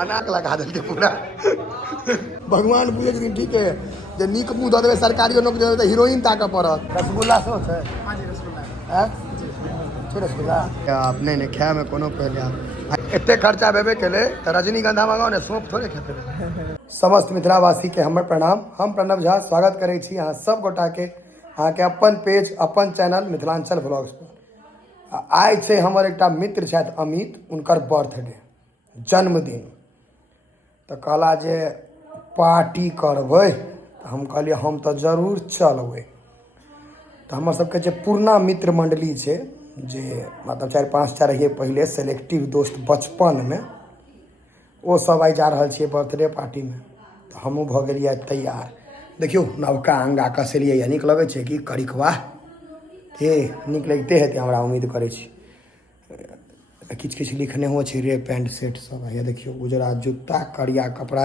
अनाक लगा देलकै पूरा। भगवान पूछे छथिन ठीक है जे नीक मुँह दऽ देबै सरकारियो नौकरी देबै तऽ हीरोइन ताकऽ पड़त। रसगुल्ला सेहो छै? हाँ जी रसगुल्ला है। छै रसगुल्ला? नहीं नहीं खाएमे कोनो पहले एते खर्चा भेबे केले तऽ रजनीगंधा मंगाओ ने, सौंफ थोड़े खेते। समस्त मिथिलावासी के हमर प्रणाम। हम प्रणव झा स्वागत करै छी अहाँ सब गोटा के अहाँ के अपन पेज अपन चैनल मिथिलांचल व्लॉग्स पर। आइ छै हमर एकटा मित्र छथि अमित, उनकर बर्थडे जन्मदिन, तऽ कहला जे पार्टी करबै, तऽ हम कहलिए हम तऽ जरूर चलबै। तऽ हमर सबके जे पुरना मित्र मंडली छै, जे मतलब 4-5 टा रहिए पहले सेलेक्टिव दोस्त बचपन में, वो सब आइ जा रहल छियै बर्थडे पार्टी में। तऽ हमहूँ भऽ गेलिए तैयार। देखियौ नवका अंगा कसलिए, नीक लगै छै कि करिकवा हे नीक लगिते हेतै, हमरा उम्मीद करै छी। किछु किछु लिखनेहो छै रे पैंट सेट सब। ये देखियो उजरा जूता करिया कपड़ा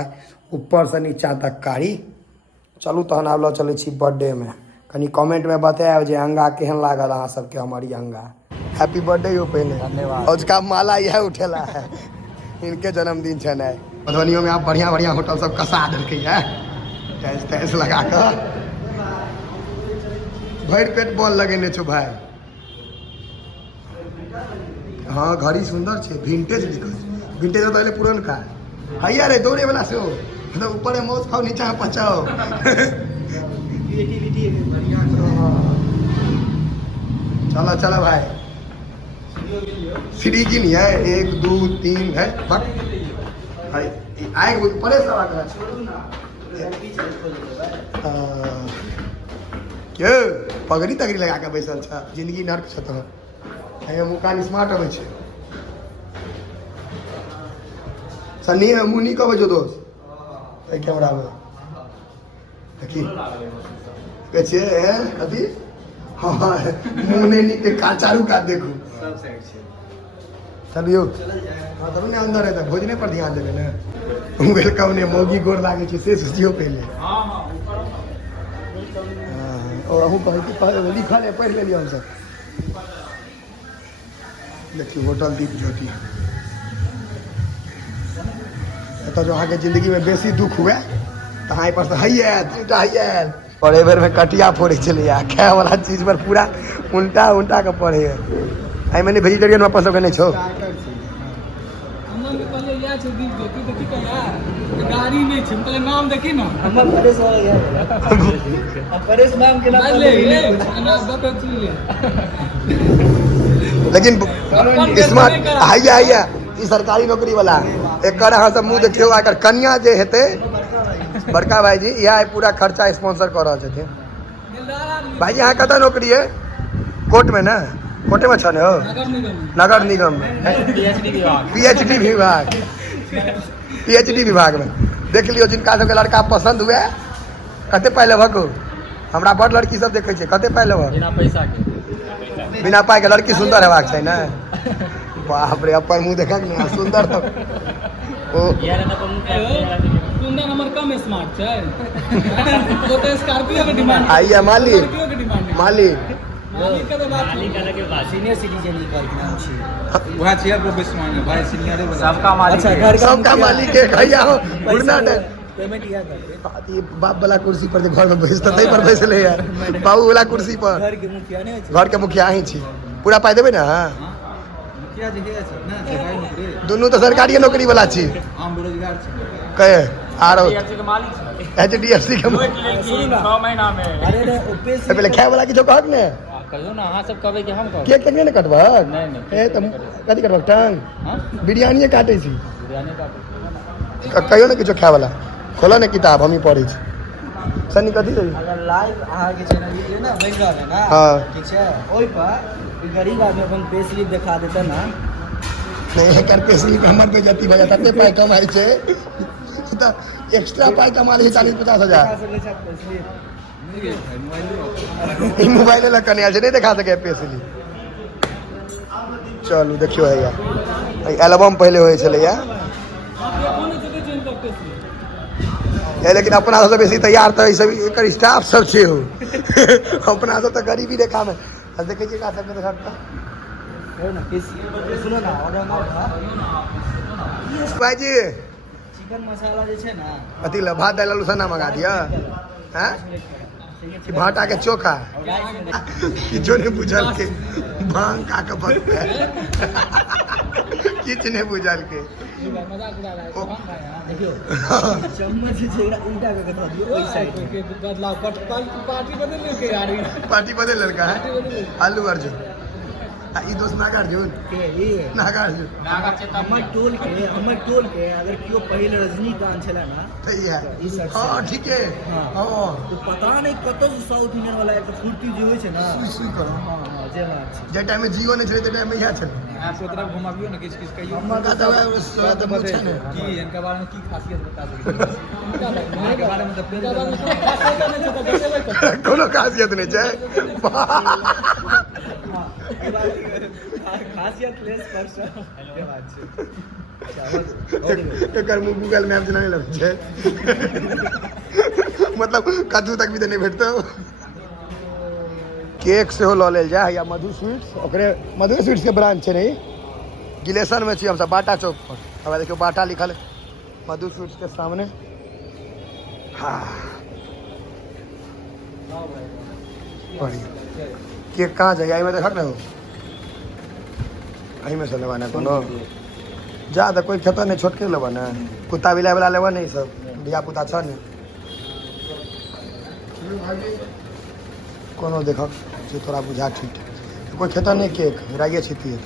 ऊपर से नीचा तक कारी। चलू तहन आब लऽ चलै छी बर्थडे में। कनी कमेंट में बतायब जे अंगा केहन लागल अहाँ सबके हमर ई अंगा। हैप्पी बर्थडे यो पहले, धन्यवाद। और उसका माला यह उठेला है, इनके जन्मदिन छन है। मधुबनियों में आप बढ़िया बढ़िया होटल सब कसा देलकै है, टाइल्स टाइल्स लगा कर भरि पेट बॉल लगेने छो भाई। हाँ घड़ी सुंदर छे, विंटेज लिखल छै। विंटेज तो पहले पुरनका हैया रे दौड़े वाला से हो, मतलब ऊपर में मौज खाओ नीचा में पचाओ। चलो चलो भाई, सीढ़ी की नहीं है, 1 2 3 है आए पड़े सब क्यों पगड़ी तगड़ी लगा के बैसल छ, जिंदगी नर्क छ। तो मुकान स्मार्ट अबै छै। सन्नी मुनी कब जो दोस्त ए कैमरा में देखी के छे अभी। हां मुने नी के काचारू का देखू सब साइड छै। चलियो हां तब ने अंदर है त भोजने पर ध्यान देबे ना। वेलकम ने मोगी गोर लागे छै से सोचियो पहले। हां हां ऊपर और अहू कहै लिखल है पढ़ लेलियो हम सब। देखिए होटल दीप ज्योति। तो जो अहाँ के जिंदगी में बेसी दुख हुए तो अहाँ पर से हैया और एबर में कटिया फोड़े चले आ खाए वाला चीज पर पूरा उल्टा उल्टा के पड़े है। आई मैंने वेजिटेरियन में अपन सब के नहीं छो। हम के कहले या छै दीप ज्योति देखि के यार गाड़ी नहीं छै, मतलब नाम देखी ना हम परेश हो गया। परेश नाम के नाम ले ना बक ले। लेकिन स्मार्ट हैया ई सरकारी नौकरी वाला एकर अहाँ सब मुँह देखियो। एकर कन्या जे हेतै बड़का भाईजी, यह पूरा खर्चा स्पॉन्सर कर रहे छथिन। भाईजी यहाँ कतऽ नौकरी है? कोर्ट में ना, कोर्टे में छने हो? नगर निगम में पीएचडी विभाग में। देख लियो जिनका सबके लड़का पसंद हुए कते पाइ लेबक। हमरा बड़ लड़की सब देखे छै, कते पाइ लेबक? बिना पैसा के, बिना पाइ के लड़की सुंदर हेबाक छै ना। बाप रे अपन मुंह देखक ना सुंदर तो ओ यार ना सुंदर हमर कम स्मार्ट छै। तो स्कॉर्पियो के डिमांड आइए मालिक मालिक के तो बात अलग के बात। सीनियर सिटीजन की कल्पना छी वहाँ चेयर पर बैठवाएंगे भाई सीनियर है सबका मालिक। अच्छा घर का सबका मालिक के भैया हो गुड़ना दे पेमेंट याद करते। ये बाप वाला कुर्सी पर घर में बैठता तई पर बैसले यार। बाबू वाला कुर्सी पर घर के मुखिया ने घर के मुखिया ही छी। पूरा पाइ देबे ना? मुखिया जी है ना सरकारी नौकरी, दोनों तो सरकारी नौकरी वाला छी। आम बेरोजगार छी। कहे आरो एचडीएफसी के मालिक छै। एचडीएफसी के 6 महीना में। अरे रे ओपीएससी पहले खाए वाला की जो कहक ने कहियो ना अहाँ सब कहबै कि हम कहब। केक केक ने कटबक? नहीं ए त कथि करबक टांग? हां बिरयानी काटै छी। बिरयानी का कहियो ने किछो खाए वाला खोला ने किताब हम ही पढ़ै छी। सनी कथि देबी? अगर लाइव अहाँ के चैनल जे ना बन रहल है ना, हाँ। ठीक है ओइ पर गरीब आदमी अपन पे स्लिप दिखा देता ना। नहीं एकर पे स्लिप हमर पे जति भजा तते पाइ कमाई छै त एक्स्ट्रा पाइ कमा लै 40-50 हजार। ई मोबाइल ला कने आज नहीं दिखा सके पे स्लिप। चलू देखियो है यार एल्बम पहले होय छले यार, लेकिन अपना सबसे बेसी तैयार तो सब एकर स्टाफ सब छे हो। अपना सब तो गरीबी रेखा में देखे छियै का सब के देखता सुनो ना ऑर्डर ना भाईजी चिकन मसाला जे छै ना अथी ला भात दाल आलू सन्ना मंगा दिया हैं कि भाटा के चोखा किछो नहीं बुझल के भांग का कपट किछ नहीं बुझल के मजाक उड़ा रहा है कौन खाया देखियो चम्मच जे छै उल्टा के धऽ दियो ओइ साइड के बदलाव पार्टी बदल के यार पार्टी बदल लड़का है आलू अर्जुन ई दोस्त नागार्जुन के ई नागार्जुन हमर टोल के अगर कियो पहले रजनीकांत छला ना सही है ई सब हां ठीक है हां तो पता नहीं कतो साउथ इंडियन वाला एक फुर्ती जे होय छै ना सुई करो हां जे बात छै जे टाइम में जियो नहीं छले ते टाइम में यह छले आपको तरफ घुमाबियो ना किछ किछ कहियो हमर का तो पूछे ने की इनका बारे में की खासियत बता सकते इनके बारे में तो फिर कोनो खासियत नहीं छै खासियत लेस पर्सन के बात छै एकर मुंह गूगल मैप जना नहीं लग छै मतलब कद्दू तक भी तो नहीं भेटतो केक से हो लऽ लेल जाए या मधु स्वीट्स ओकरे मधु स्वीट्स के ब्रांच छै नहीं गिलेशन में छी हम सब बाटा चौक पर अब देखियो बाटा लिखल है मधु स्वीट्स के सामने हाँ बढ़िया केक कहाँ जाए आई में देखक ना हो आई में से लेवाना कोनो जा तो कोई खेता नहीं छोटके लेवाना कुत्ता बिलाय वाला लेवा नहीं सब धिया पुता छ नहीं कोनो देखक जे तोरा बुझा ठीक है कोई खेता नहीं केक राइए छिती है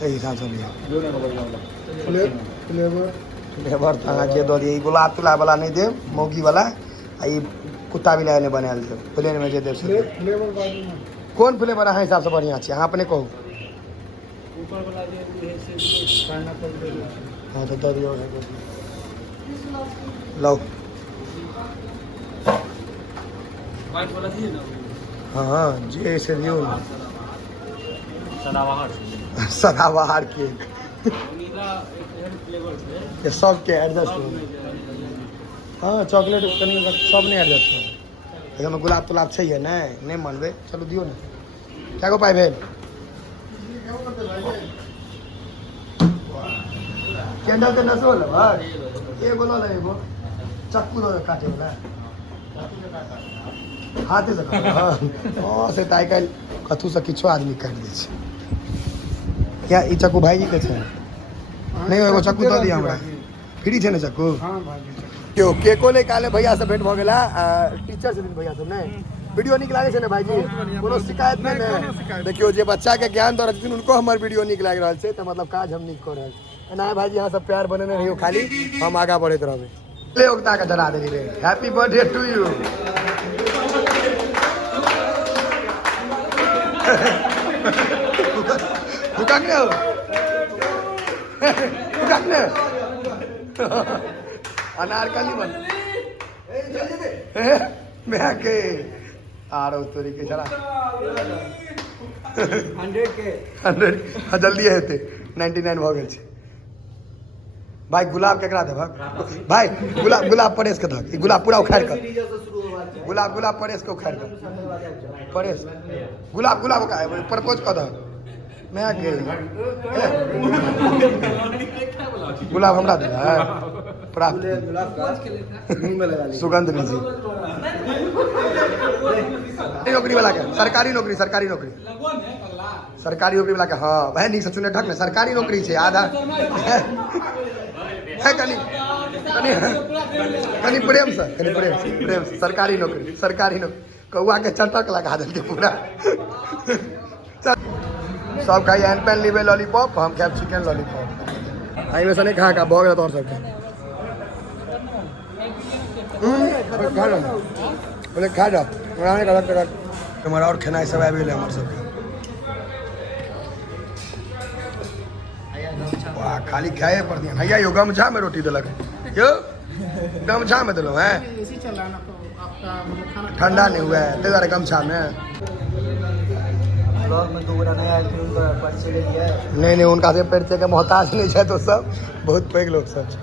तो हिसाब से लिया फ्लेवर तो के दो दिए गुलाब तुलाब वाला नहीं दे मौगी वाला आई कुत्ता बिलाय ने बनायल दे प्लेन में जे दे कौन फ्लेवर अहाँ हिसाब से बढ़िया छै अहाँ अपने कहू ऊपर वाला जे है से पाइनएप्पल दे दो हाँ तो दो दियो लो व्हाइट वाला चाहिए ना हाँ जी ऐसे दियो सदाबहार केक नीला एक फ्लेवर से ये सब के एडजस्ट हो हाँ चॉकलेट कनी सब नहीं एडजस्ट हो एकदम गुलाब तुलाब चाहिए नहीं मानबे चलो दियो ना क्या को पाए भेल कैंडल के नसो ले भाई ये बोलो ले एगो चक्कू दो काटे वाला हाथे से काटे हां से ताई काल कथु से किछो आदमी काट दे छै क्या ई चक्कू भाई जी के छै नहीं एगो चक्कू दे दिया हमरा फ्री छै ना चक्कू हां भाई क्यों केको ले काले भैया से भेंट भ गेला टीचर से दिन भैया सब नहीं वीडियो निक लागे छै ने भाईजी कोनो शिकायत नहीं ने देखियो जे बच्चा के ज्ञान द रहथिन उनको हमर वीडियो निक लाग रहल छै त मतलब काज हम निक कर रहल छी एना भाईजी यहाँ सब प्यार बनेने रहियो खाली हम आगा बढ़त रहबे ले उगता के जला देली रे हैप्पी बर्थडे टू यू हुकाकने हो हुकाकने अनारकली बन मैं के आ रहा हूँ तोरी के चला 100 के 100 हाँ जल्दी है थे 99 भ गेल छै भाई गुलाब केकरा देबक भाई गुलाब परेश के धक ई गुलाब पूरा उखाड़ कर गुलाब परेश के उखाड़ कर परेश गुलाब का प्रपोज कर दक मैं के गुलाब हमरा दे प्राप्त गुलाब का मुंह में लगा ली सुगंध लीजिए नौकरी वाला के सरकारी नौकरी वाला के हाँ वह नहीं सचुने ढक में सरकारी नौकरी छै आधा है कनी प्रेम से सरकारी नौकरी कौआ के चटक लगा देलके पूरा सब खाई हैंड पेन लीबे लॉलीपॉप हम खाब चिकन लॉलीपॉप आई में से नहीं खा भऽ गेल तोहर सबके खा जा हमारा और खेनाइ सब आबि गेलै हमर सबके वाह खाली खाए पड़ती भैया यो गमछा में रोटी दिलक यो गमछा में दिलो है एसी चल रहा है ना तो आपका खाना ठंडा नहीं हुआ है ते द्वारे गमछा में ब्लॉग में 2 गोरा नहीं आयल थे उनका परिचय ले लिया नहीं उनका से परिचय के मोहताज नहीं है तो सब बहुत पैघ लोग सब छै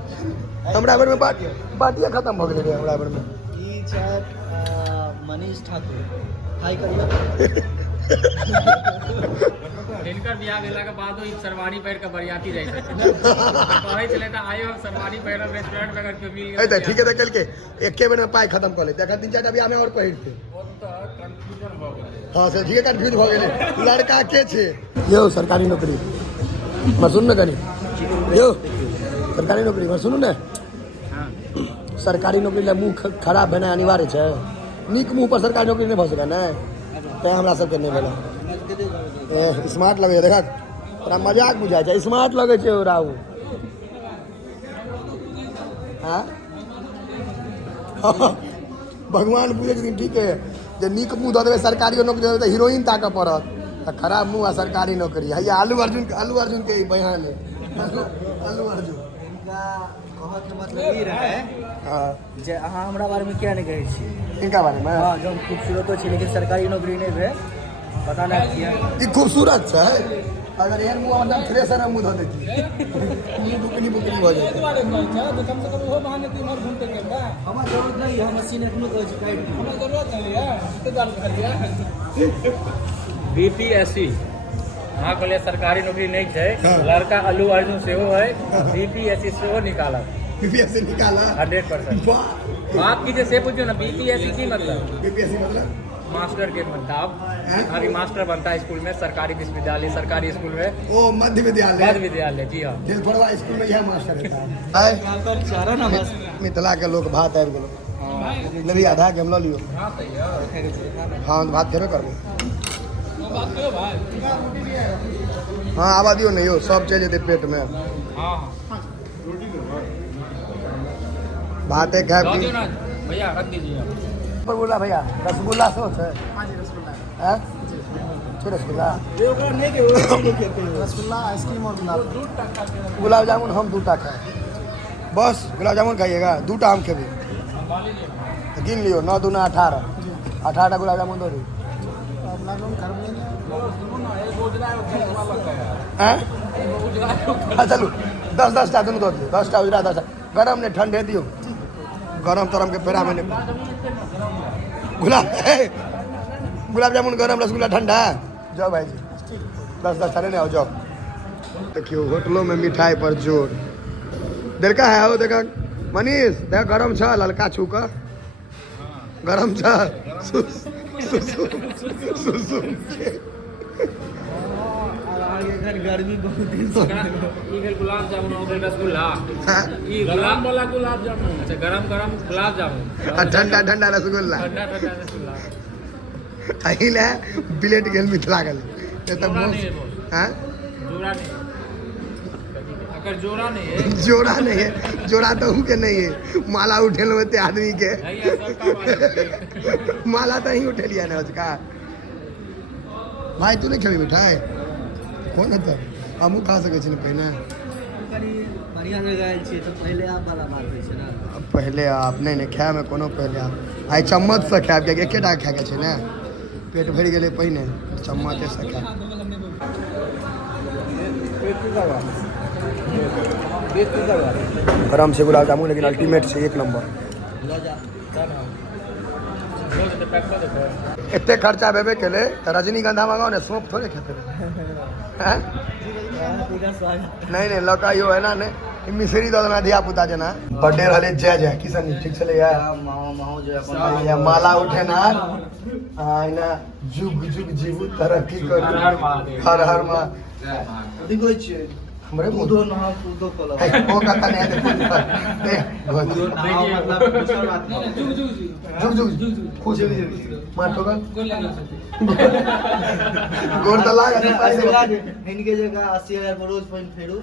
हमरा बेर में बाटिया खत्म भ गेलै हमरा बेर में ई छथि मनीष ठाकुर हाय करिया हिनकर बियाह भेला के बाद ई सरवानी पैर के बरियाती रह सके कहै छले त आइयो हम सरवानी पैर रेस्टोरेंट में अगर के मिल ए त ठीक है त कल के एके बेर में पाई खत्म कर ले देखा 3-4 बियाह में और पहिरते कंफ्यूजन भ गेलै हां से ठीक है कंफ्यूज भ गेले लड़का के छे यो सरकारी नौकरी म सुन न कनी यो सरकारी नौकरी म सुनू न हां सरकारी नौकरी ला मुंह खराब भेना अनिवार्य छै नीक मुंह पर सरकारी नौकरी नहीं भ सकै न तै हमरा सबके नहीं भेला ए स्मार्ट लगे देखा तोरा मजाक बुझाय छै स्मार्ट लगे छै राहु हां भगवान पूछे छथिन ठीक है जे नीक मुंह दऽ देबै सरकारी नौकरी देबै तऽ हीरोइन ताकऽ पड़त तऽ खराब मुंह आ सरकारी नौकरी हैया आलू अर्जुन के बयान है आलू अर्जुन कहऽ के मतलब ई रहे हाँ जे अहाँ हमरा बारे में क्या नहीं कहै छी इनका बारे में हाँ जो खूबसूरतो छी लेकिन सरकारी नौकरी नहीं भेल पता नहीं किया ई खूबसूरत छै अगर एहन मुंह मतलब थ्रेसर में मुंह धऽ देती बुकनी भ जेतै दुआरे कहै छै जे कम से कम ओहो बहाने दिन और घूमते गेल हमरा जरूरत नहीं है हम मशीन एखनो कहै छी काटि दियौ। हमरा जरूरत नहीं है ते दाल कहलिए बीपीएससी अहाँ कहलिए सरकारी नौकरी नहीं छै हाँ। लड़का अल्लू अर्जुन सेहो है बीपीएससी सेहो निकालत बीपीएससी निकाला 100%। वाह बात कीजिए से पूछो ना बीपीएससी की मतलब बीपीएससी मतलब मास्टर के मतलब हैं? अभी मास्टर बनता है स्कूल में सरकारी विश्वविद्यालय सरकारी स्कूल में ओ मध्य विद्यालय मध्य विद्यालय जी हाँ दिलपरवा स्कूल में यह मास्टर रहता है चारा ना बस मिथिला के लोग भात आबि गेलो लेबी आधा के हम लऽ लियो हाँ भात खेबे करबो बात करो भाई हाँ आबा दियो नहीं हो सब चल जेतै पेट में हाँ भाते खाए रख पी दियो ना भैया रख दीजिए आप। पर बोला भैया रसगुल्ला सो है हाँ जी रसगुल्ला हैं छै रसगुल्ला ये ओकरा नहीं के वो नहीं कहते रसगुल्ला आइसक्रीम और गुलाब गुलाब जामुन हम 2टा खाए बस गुलाब जामुन खाइएगा 2टा हम खेबे तो गिन लियो 9 दूना 18 गुलाब जामुन दो दी गुलाब जामुन घर में हैं चलू 10-10 टा दुनू दो दियो 10 टा उजरा 10 गरम ने ठंडे दियो गरम तरम के पेड़ा में गुलाब जामुन गरम रसगुल्ला ठंडा जाओ भाई जी 10 चले ना आओ जाओ देखियो होटलों में मिठाई पर जोर देर का है वो देखा मनीष देखा गरम छ ललका छू का गरम छ गर्मी बहुत दिन से ई भेल गुलाब जामुन हो गेल रसगुल्ला ई गुलाब वाला गुलाब जामुन अच्छा गरम गरम गुलाब जामुन ठंडा ठंडा रसगुल्ला ठंडा ठंडा रसगुल्ला अहिले प्लेट गेल मिथिला गेल जोड़ा नहीं है बोस। हैं जोड़ा नहीं अगर जोड़ा नहीं है जोड़ा नहीं है जोड़ा तो हूँ के नहीं है माला उठेल होते आदमी के नहीं है सबका बात है। माला तो ही उठे लिया ना उसका भाई तू नहीं खेली मिठाई कौन है तब हमू खा सके छी पहिने कनी बढ़िया जगह आयल छी तो पहले आप वाला बात होइ छै ना अब पहले आप नहीं खाए में कोनो पहले आप आई चम्मच से खाएब कियाकि एकेटा खाए के छै ने पेट भरि गेलै पहिने चम्मचे से खाएब गरम छै गुलाब जामुन लेकिन अल्टीमेट छै 1 नंबर एते खर्चा भेबे केले तो रजनीगंधा मंगाओ ने सौंफ थोड़े खेते हैं नहीं लौकाइयो है ना नहीं मिसरी दो देना धिया पुता जना बर्थडे रहले जय जय किशन ठीक छले यार माहो जो अपन या माला उठे ना आइना जुग जुग जीवु तरक्की करू हर हर मा देखो छै हमरे उदो नहा उदो कोला ओ कता ने दे उदो नहा मतलब दूसरा बात जुग जुग जुग जुग खुश मार ठोकर गोल लगा गोर त लागा इनके जगह 80,000 पर रोज पानी फेरू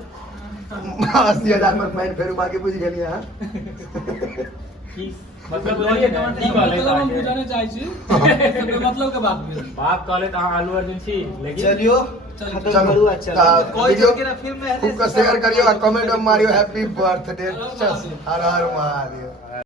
80,000 पर पानी फेरू बाकी बुझ गेलिए हां मतलब बोलिए की वाले मतलब हम बुझाने चाहे छी मतलब के बात भेल बात कहले त अहाँ आलू अर्जुन छी लेकिन चलियो खत्म करू अच्छा कोई वीडियो के ना फिल्म में खूब का शेयर करियो और कमेंट में मारियो हैप्पी बर्थडे हर हर महादेव